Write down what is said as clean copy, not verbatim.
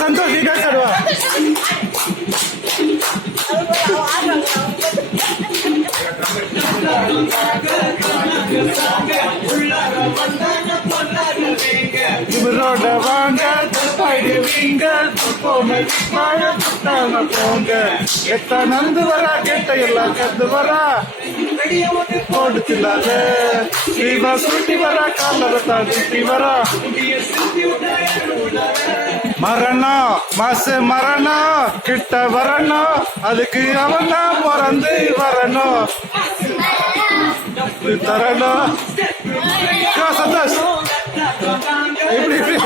ಸಂತೋಷ್ ಈಗ ಸಡುವ ரோட வாங்க வீங்க போங்க எத்த நந்து வரா கேட்ட எல்லாம் கந்து வரா ஓடுத்தில்லாத ஸ்ரீவா சுட்டி வரா காலர தாண்டி வரா மரணம் மாசு மரணம் கிட்ட வரணும் அதுக்கு அவன் தான் பிறந்து வரணும் தரணும் சந்தோஷ் எப்படி